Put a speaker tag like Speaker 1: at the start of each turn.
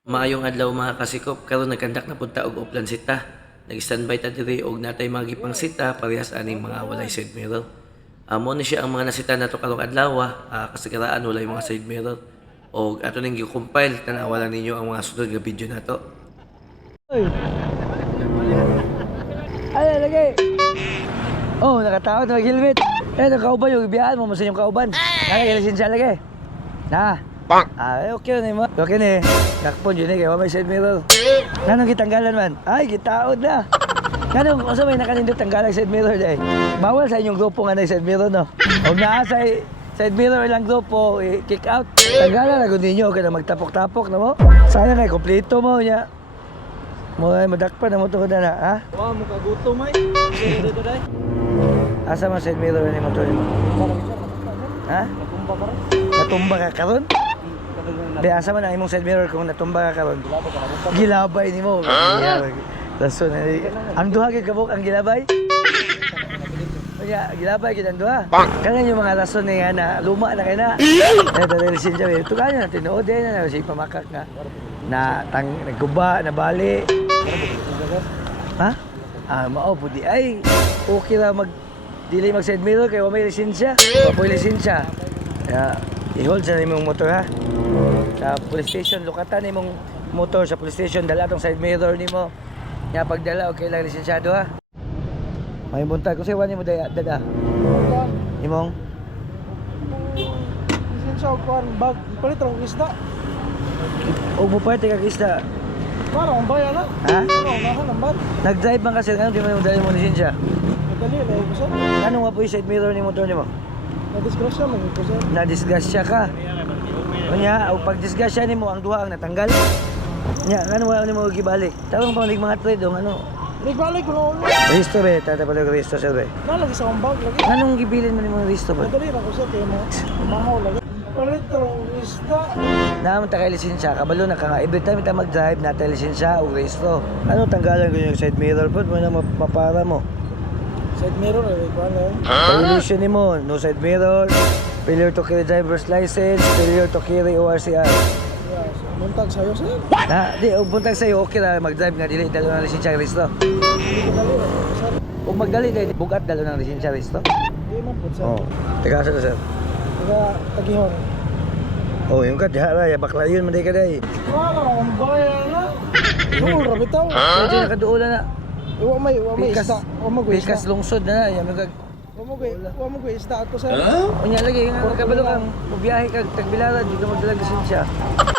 Speaker 1: Maayong adlaw mga kasikop, karon nagkandak na punta og uplan sita. Nag-standby ta diri og natay mga gipang sita parehas aning mga walay side mirror. Amo ni siya ang mga nasita nato karong adlaw, kasagaran walay mga side mirror. Og ato ning gi-compile tanawa lang ninyo ang mga sunod nga video nato.
Speaker 2: Uy. Ay, lagi. Oh, nakatawa na mag-helmet. Nakauban yung ibiyahan mo, masan yung kauban. Nalagay lisensya lagi. Na. Okay na mo. Okay na eh. Nakpon yun eh, kaya may side mirror. Nanong kitanggalan man? Ay, kitaod na. Nanong, kung may nakanindot tanggalan side mirror dahil. Bawal sa inyong grupo nga na side mirror, no? Huwag na sa side mirror ilang grupo, kick out. Tanggalan na kung ninyo, kaya magtapok-tapok na mo. Sayang ay, kompleto mo niya. Mo ay madakpan na mo to na ha?
Speaker 3: Wah, muka gutom ay. Sige, dito dai.
Speaker 2: Asa man side mirror ni motor mo? Ha?
Speaker 3: Natumba ka rin.
Speaker 2: Natumba ka karon? Be asa man ang imong side mirror kung natumba ka karon? Gilabay nimo. Rason ang duha gid kabuk ang gilabay. Kaya gilabay gid ang duha. Kana yung mga rason ni ana luma na kay na. Ito dahil sinja ito kanya tinuod din na si pamakak nga. Na nagguba na bali. Ha? Mao pudi ay okay ra mag dili mag side mirror kay wa may lisensya. Wa may lisensya. Kaya i-hold sa imong motor ha. Sa police station lukatan imong motor sa police station dala tong side mirror nimo. Nya pagdala okay lang lisensyado ha. May buntag kasi wani mo dada. Imong
Speaker 3: Lisensya ko kuan bag. Palit ra og isda.
Speaker 2: og mo parte kag isda.
Speaker 3: Para ang bayan na.
Speaker 2: Ha?
Speaker 3: Ano, nahan ang bad.
Speaker 2: Nag-drive man kasi ano di mo dali mo lisensya.
Speaker 3: Madali na ko sa.
Speaker 2: Ano nga po yung side mirror ni motor nimo?
Speaker 3: Na disgrasya man ko sa.
Speaker 2: Na-disgrasya ka. Unya, o pag disgrasya nimo ang duha ang natanggal. Nya, ano wala nimo gibalik? Tawag pa nig mga trade dong ano.
Speaker 3: Nagbalik ko noon.
Speaker 2: Resto be, tata pala resto sir be.
Speaker 3: Nalagi sa akong bag lagi.
Speaker 2: Anong gibilin mo nimo resto ba?
Speaker 3: Madali ra ko sa kay mo. Mahaw lagi. Palit ra og isda.
Speaker 2: Naman ta kay lisensya, kabalo na ka nga. Every time ta mag-drive na ta lisensya o resto. Ano tanggalan ko yung side mirror po mo na mapara mo.
Speaker 3: Side mirror ay kuan na.
Speaker 2: Violation nimo, no side mirror, failure to carry driver's license, failure to carry ORCR.
Speaker 3: Yes. Muntag sayo sir.
Speaker 2: Ha, di og buntag sa'yo okay ra mag-drive nga dili dalo ng lisensya resto.
Speaker 3: Dili ko dali ra. Sir,
Speaker 2: Ug magdali dahil bugat dalo ng lisensya resto.
Speaker 3: di man pud sir.
Speaker 2: Oh, teka sa sir.
Speaker 3: Taga tagihon.
Speaker 2: Oh, yung ka diha ra ya bakla yun man day ka day.
Speaker 3: Wala ang bayan na. Dul ra bitaw.
Speaker 2: Medyo nakaduulan na.
Speaker 3: Wa may
Speaker 2: Pikas,
Speaker 3: isda. Wa mo isda.
Speaker 2: pikas lungsod na ya magag.
Speaker 3: Wa mo isda ato sir.
Speaker 2: Unya lagi nga kabalo kang biyahe kag tagbilara di ka magdala lisensya.